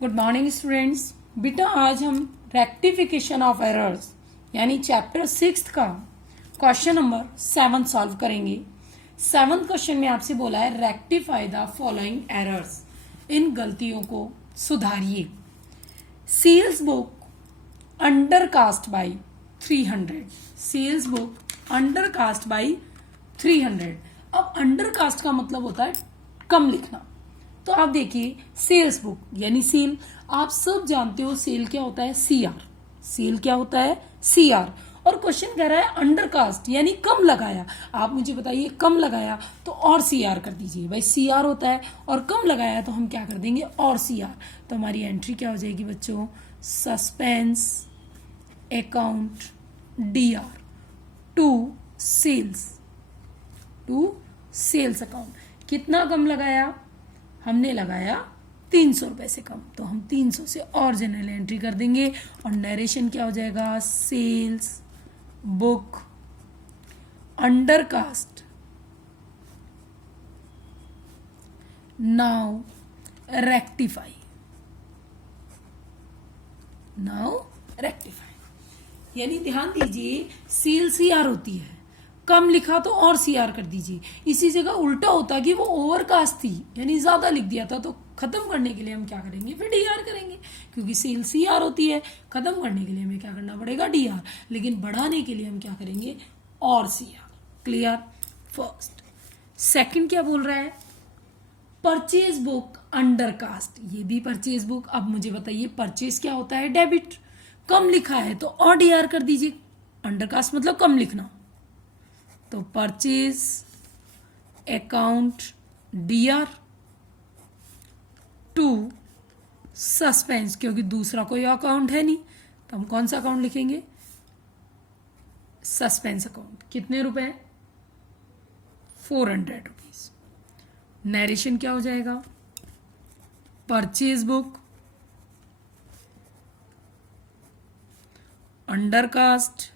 Good morning students. बेटा आज हम रेक्टिफिकेशन ऑफ एरर्स यानी चैप्टर 6 का क्वेश्चन नंबर 7 सॉल्व करेंगे। 7th क्वेश्चन में आपसे बोला है रेक्टिफाई द फॉलोइंग एरर्स, इन गलतियों को सुधारिए। Sales book undercast by 300, sales book undercast by 300। अब अंडरकास्ट का मतलब होता है कम लिखना। तो आप देखिए सेल्स बुक यानी सेल, आप सब जानते हो सेल क्या होता है, सीआर। सेल क्या होता है, सीआर। और क्वेश्चन कह रहा है अंडरकास्ट यानी कम लगाया। आप मुझे बताइए कम लगाया तो और सीआर कर दीजिए। भाई सीआर होता है और कम लगाया तो हम क्या कर देंगे, और सीआर। तो हमारी एंट्री क्या हो जाएगी बच्चों, suspense account DR to sales account. कितना कम लगाया, हमने लगाया 300 रुपए से कम, तो हम 300 से और जनरल एंट्री कर देंगे। और नरेशन क्या हो जाएगा, sales book undercast now rectify, यानी ध्यान दीजिए सेल सीआर होती है, कम लिखा तो और सीआर कर दीजिए। इसी जगह उल्टा होता कि वो ओवरकास्ट थी यानी ज्यादा लिख दिया था, तो खत्म करने के लिए हम क्या करेंगे, फिर डीआर करेंगे, क्योंकि सेल सीआर होती है। खत्म करने के लिए हमें क्या करना पड़ेगा, डीआर। लेकिन बढ़ाने के लिए हम क्या करेंगे, और सीआर। क्लियर। फर्स्ट। सेकंड क्या बोल रहा है, परचेज बुक अंडरकास्ट, ये भी परचेज बुक। अब मुझे बताइए परचेज क्या होता है, डेबिट। कम लिखा है तो और डीआर कर दीजिए, अंडरकास्ट मतलब कम लिखना। तो purchase account DR to suspense, क्योंकि दूसरा कोई अकाउंट है नहीं तो हम कौन सा अकाउंट लिखेंगे, सस्पेंस अकाउंट। कितने रुपए, 400 रुपीज। नरेशन क्या हो जाएगा, purchase book undercast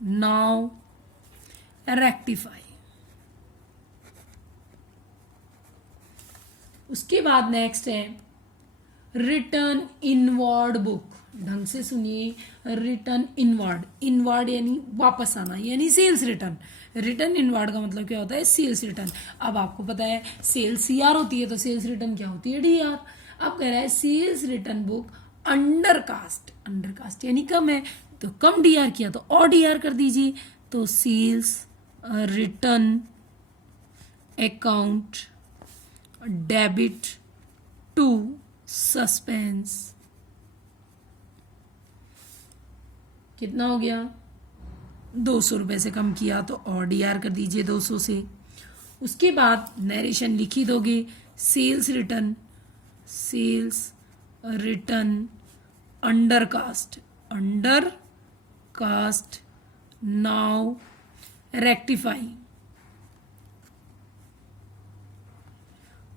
now rectify. उसके बाद नेक्स्ट है रिटर्न इनवर्ड बुक। ढंग से सुनिए, रिटर्न इनवर्ड, इनवर्ड यानी वापस आना, यानी सेल्स रिटर्न। रिटर्न इनवर्ड का मतलब क्या होता है, सेल्स रिटर्न। अब आपको पता है सेल्स सीआर होती है तो सेल्स रिटर्न क्या होती है, डीआर। अब कह रहा है sales return book undercast, undercast यानी कम है तो कम डीआर किया तो और डीआर कर दीजिए। तो sales return account debit to suspense. कितना हो गया, 200 रुपए से कम किया तो और डीआर कर दीजिए 200 से। उसके बाद नरेशन लिख ही दोगे, sales return undercast now rectify.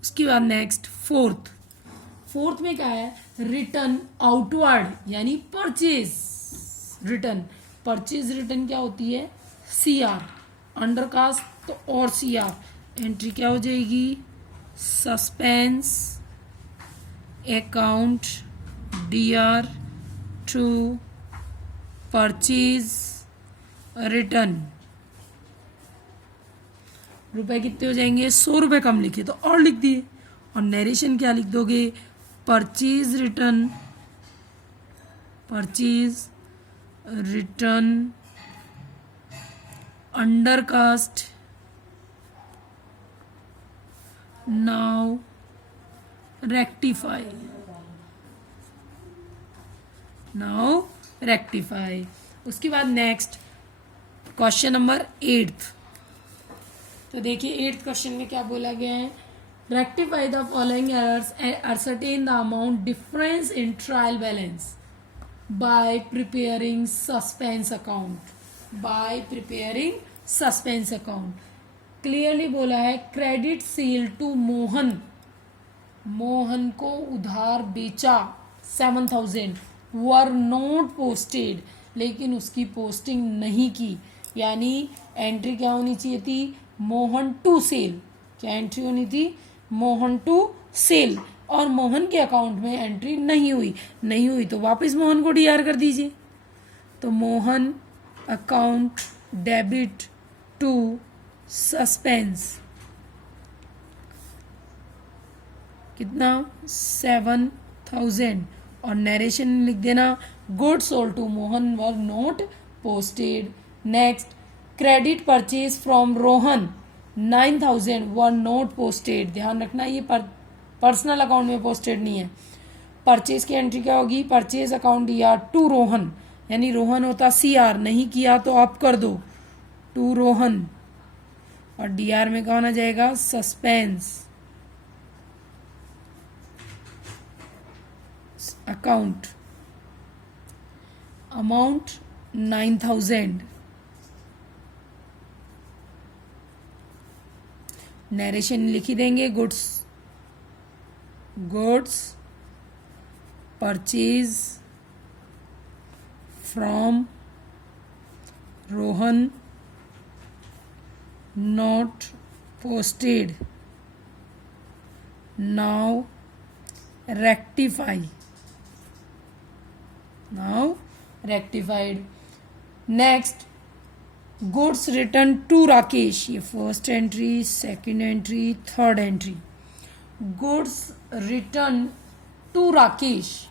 उसके बाद नेक्स्ट फोर्थ में क्या है, रिटर्न आउटवर्ड यानी परचेज रिटर्न। परचेज रिटर्न क्या होती है, सीआर। अंडरकास्ट तो और सीआर। एंट्री क्या हो जाएगी, suspense account DR to purchase return. रुपए कितने हो जाएंगे, 100 रुपए कम लिखे तो और लिख दिए। और नरेशन क्या लिख दोगे, purchase return undercast now rectify. उसके बाद नेक्स्ट क्वेश्चन नंबर 8। तो देखिए 8th क्वेश्चन में क्या बोला गया है, rectify the following errors and ascertain the amount difference in trial balance bye preparing suspense account. Clearly बोला है क्रेडिट सेल टू मोहन को उधार बेचा 7000 वर नॉट पोस्टेड, लेकिन उसकी पोस्टिंग नहीं की। यानी एंट्री क्या होनी चाहिए थी, मोहन टू सेल। क्या एंट्री होनी थी, मोहन टू सेल। और मोहन के अकाउंट में एंट्री नहीं हुई तो वापस मोहन को डीआर कर दीजिए। तो Mohan account debit to suspense, कितना 7,000, और नरेशन लिख देना goods sold to Mohan were not posted. Next, credit purchase from Rohan 9,000 were not posted. ध्यान रखना ये पर्सनल अकाउंट में पोस्टेड नहीं है। परचेज की एंट्री क्या होगी, purchase account DR to Rohan, यानी रोहन होता सीआर, नहीं किया तो आप कर दो टू रोहन, और डीआर में कौन आ जाएगा, सस्पेंस अकाउंट, अमाउंट 9,000। नरेशन लिख ही देंगे, goods purchase from Rohan not posted, now rectified। Next, goods return to Rakesh, ये first entry, second entry, third entry. Goods return to Rakesh,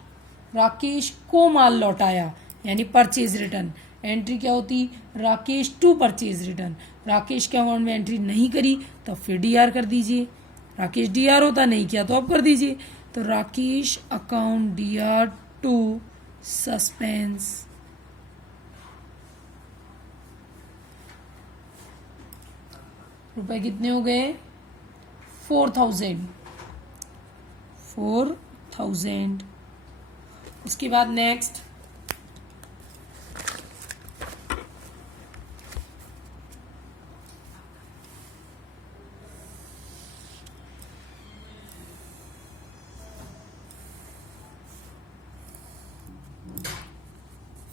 Rakesh को माल लौटाया, यानी परचेज रिटर्न। एंट्री क्या होती, Rakesh to purchase return. Rakesh के अकाउंट में एंट्री नहीं करी तो फिर डीआर कर दीजिए। राकेश डीआर होता, नहीं किया तो आप कर दीजिए। तो Rakesh account DR to suspense. रुपए कितने हो गए, 4,000। उसके बाद next,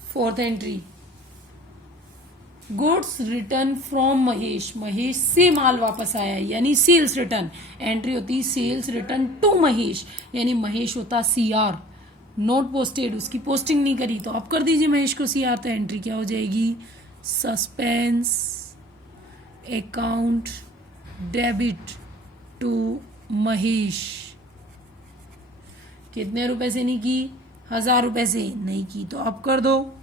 fourth entry, goods return from Mahesh, Mahesh से माल वापस आया, यानी सेल्स रिटर्न। एंट्री होती सेल्स रिटर्न टू महेश, यानी महेश होता सीआर, नोट पोस्टेड, उसकी पोस्टिंग नहीं करी तो आप कर दीजिए महेश को सीआर। तो एंट्री क्या हो जाएगी, suspense account debit to Mahesh. कितने रुपए से नहीं की, 1,000 रुपए से नहीं की तो आप कर दो।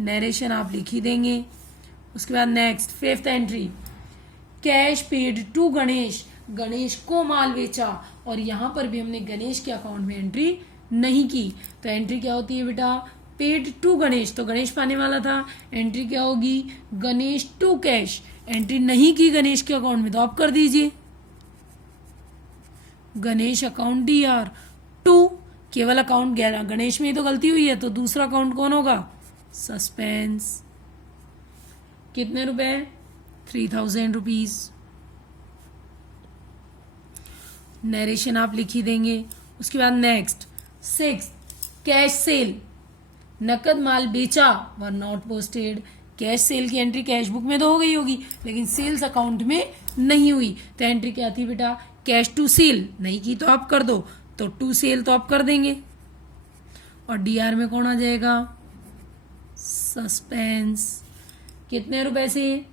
नरेशन आप लिख ही देंगे। उसके बाद next, fifth entry, cash paid to Ganesh, Ganesh को माल बेचा, और यहां पर भी हमने गणेश के अकाउंट में एंट्री नहीं की तो एंट्री क्या होती है बेटा, पेड टू गणेश, तो गणेश पाने वाला था। एंट्री क्या होगी, गणेश टू कैश, एंट्री नहीं की गणेश के अकाउंट में तो आप कर दीजिए गणेश अकाउंट डीआर टू, केवल अकाउंट गणेश में ही तो गलती हुई है तो दूसरा अकाउंट कौन होगा, सस्पेंस। कितने रुपए, 3,000 रुपीज। नरेशन आप लिख ही देंगे। उसके बाद नेक्स्ट, 6, कैश सेल, नकद माल बेचा वर नॉट पोस्टेड। कैश सेल की एंट्री कैश बुक में तो हो गई होगी, लेकिन सेल्स अकाउंट में नहीं हुई तो एंट्री क्या थी बेटा, कैश टू सेल, नहीं की तो आप कर दो, तो टू सेल तो आप कर देंगे, और डीआर में कौन आ जाएगा, सस्पेंस। कितने रुपए से,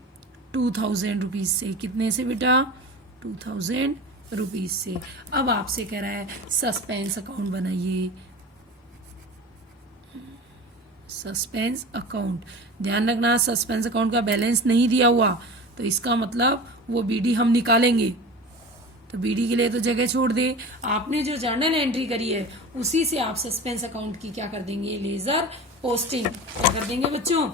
2,000 रुपीज से। कितने से बेटा, 2,000 रुपीज से। अब आपसे कह रहा है सस्पेंस अकाउंट बनाइए, सस्पेंस अकाउंट। ध्यान रखना सस्पेंस अकाउंट का बैलेंस नहीं दिया हुआ तो इसका मतलब वो बीडी हम निकालेंगे, तो बीडी के लिए तो जगह छोड़ दे। आपने जो जर्नल एंट्री करी है उसी से आप सस्पेंस अकाउंट की क्या कर देंगे, लेजर पोस्टिंग। क्या कर देंगे बच्चों,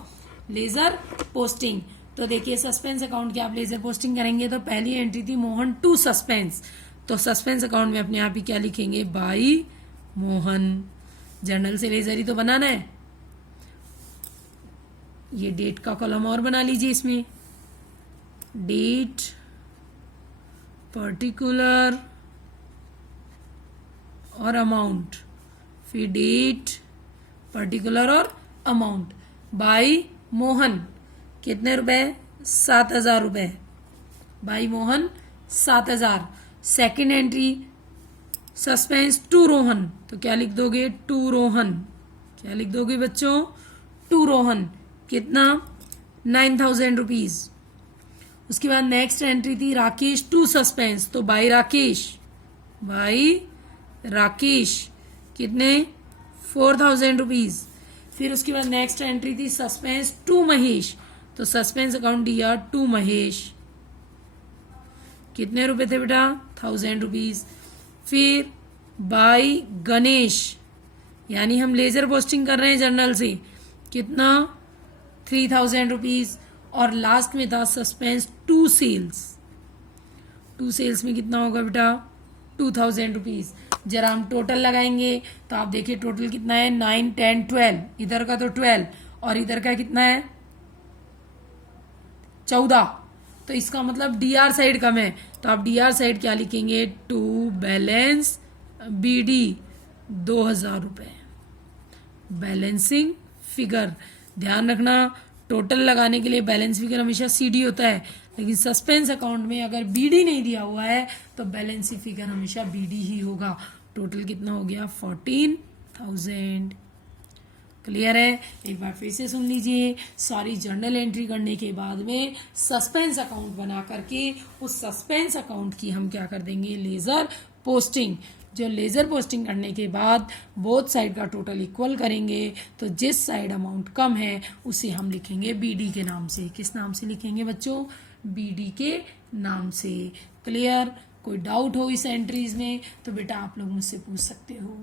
लेजर पोस्टिंग। तो देखिए सस्पेंस अकाउंट की आप लेजर पोस्टिंग करेंगे तो पहली एंट्री थी मोहन टू सस्पेंस, तो सस्पेंस अकाउंट में अपने आप ही क्या लिखेंगे, बाई मोहन। जर्नल से लेजर ही तो बनाना है। ये डेट का कॉलम और बना लीजिए, इसमें डेट, पर्टिकुलर और अमाउंट, फिर डेट, पर्टिकुलर और अमाउंट। बाई मोहन कितने रुपए, 7,000 रुपए। By Mohan 7,000। Second entry suspense to Rohan, तो क्या लिख दोगे? टू रोहन। क्या लिख दोगे बच्चों? टू रोहन। कितना? 9,000 रुपीज। उसके बाद नेक्स्ट एंट्री थी राकेश टू सस्पेंस, तो बाई राकेश, बाई राकेश कितने? 4,000 रुपीज। फिर उसके बाद नेक्स्ट एंट्री थी सस्पेंस टू महेश, तो सस्पेंस अकाउंट दिया टू महेश, कितने रुपए थे बेटा? 1,000 रुपीज। फिर बाई गणेश, यानी हम लेजर पोस्टिंग कर रहे हैं जर्नल से, कितना? 3,000 रुपीज। और लास्ट में था suspense to sales, to sales में कितना होगा बेटा? 2,000 रुपीज। जरा हम टोटल लगाएंगे तो आप देखिए टोटल कितना है? 9, 10, 12। इधर का तो 12 और इधर का कितना है? 14। तो इसका मतलब डीआर साइड कम है, तो आप डीआर साइड क्या लिखेंगे? टू बैलेंस बीडी 2,000 रुपए। बैलेंसिंग फिगर, ध्यान रखना टोटल लगाने के लिए बैलेंस फिगर हमेशा सीडी होता है, लेकिन सस्पेंस अकाउंट में अगर बीडी नहीं दिया हुआ है तो बैलेंस फिगर हमेशा बीडी ही होगा। टोटल कितना हो गया? 14,000। क्लियर है? एक बार फिर से सुन लीजिए। सारी जर्नल एंट्री करने के बाद में सस्पेंस अकाउंट बना करके उस सस्पेंस अकाउंट की हम क्या कर देंगे? Ledger posting. जो लेजर पोस्टिंग करने के बाद बोथ साइड का टोटल इक्वल करेंगे, तो जिस साइड अमाउंट कम है उसे हम लिखेंगे बीडी के नाम से। किस नाम से लिखेंगे बच्चों? बीडी के नाम से। क्लियर? कोई डाउट हो इस एंट्रीज में तो बेटा आप लोग मुझसे पूछ सकते हो।